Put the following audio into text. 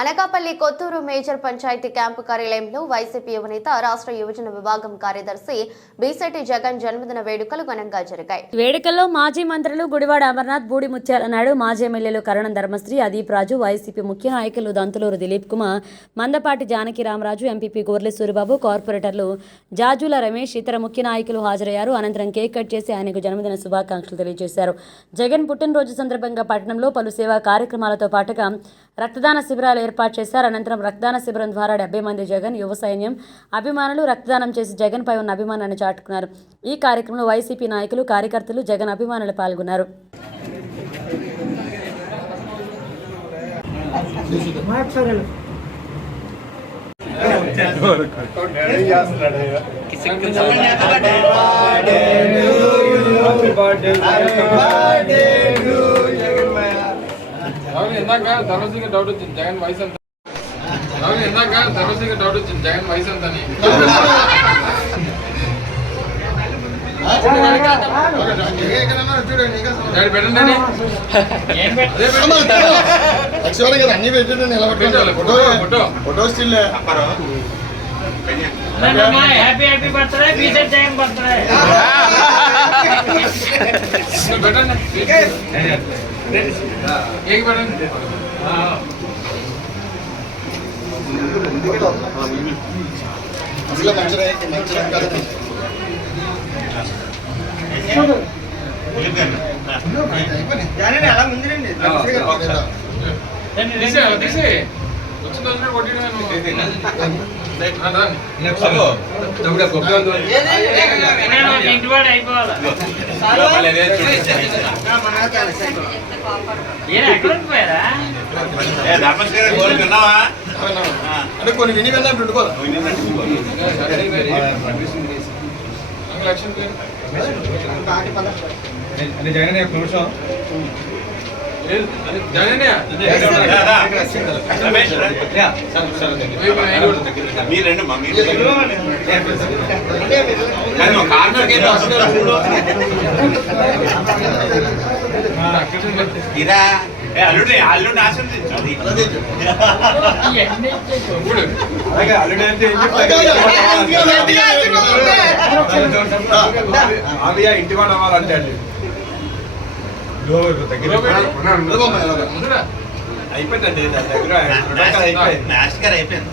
Anakapalli Kotturu major panchayat camp కార్యాలయంలో YCP యువనేత రాష్ట్ర యువజన విభాగం కార్యదర్శి బీసెటి జగన్ జన్మదిన వేడుకలు ఘనంగా జరిగాయి. వేడుకల్లో మాజీ మంత్రులు గుడివాడ అమర్నాథ్ బూడి ముత్యాల నాయుడు మాజీ ఎమ్మెల్యేలు కరణం ధర్మశ్రీ అదీప్ రాజు వైసీపీ ముఖ్య నాయకులు దంతులూరు దిలీప్ కుమార్ మందపాటి జానకి రామరాజు ఎంపీపీ గోర్లె సూరిబాబు కార్పొరేటర్లు జాజుల రమేష్ ఇతర ముఖ్య నాయకులు హాజరయ్యారు. అనంతరం కేక్ కట్ చేసి ఆయనకు జన్మదిన శుభాకాంక్షలు తెలియజేశారు. జగన్ పుట్టినరోజు సందర్భంగా పట్టణంలో పలు సేవా కార్యక్రమాలతో పాటుగా రక్తదాన శిబిరాలు ఏర్పాటు చేశారు. అనంతరం రక్తదాన శిబిరం ద్వారా డెబ్బై మంది జగన్ యువ సైన్యం అభిమానులు రక్తదానం చేసి జగన్ పై ఉన్న అభిమానాన్ని చాటుకున్నారు. ఈ కార్యక్రమంలో వైసీపీ నాయకులు కార్యకర్తలు జగన్ అభిమానులు పాల్గొన్నారు. రాహుల్ ఇందాక ధర్మసింగ్ డౌట్ వచ్చింది జగన్ వయసు ఎంత రాహుల్ ఇందాక ధర్మసింగ్ డౌట్ వచ్చింది జగన్ వయసు ఎంత అని పెట్టండి పెట్టండి. అన్ని. నిలబెట్టాలి photo. Still happy happy birthday బీసెట్ Jagan birthday మంచిగా మంచిగా కదా తీసే తీసే అంటే కొన్ని విని విన్నా పెట్టుకోవాలి అంటే జగన్ యొక్క నిమిషం. మీరండి మా మీరు కానీ ఒక కార్నర్కి వెళ్ళి వస్తున్నారు ఇరా ఏ అల్లుడి అల్లుడిని ఆశీర్వదించాలి ఇవన్నీ ఇప్పుడు అలాగే అల్లుడు అంటే ఏం ఆవియా ఇంటి వాడు అవ్వాలంటే అండి దగ్గర ముందురా. అయిపోయిందండి దగ్గర అయిపోయింది.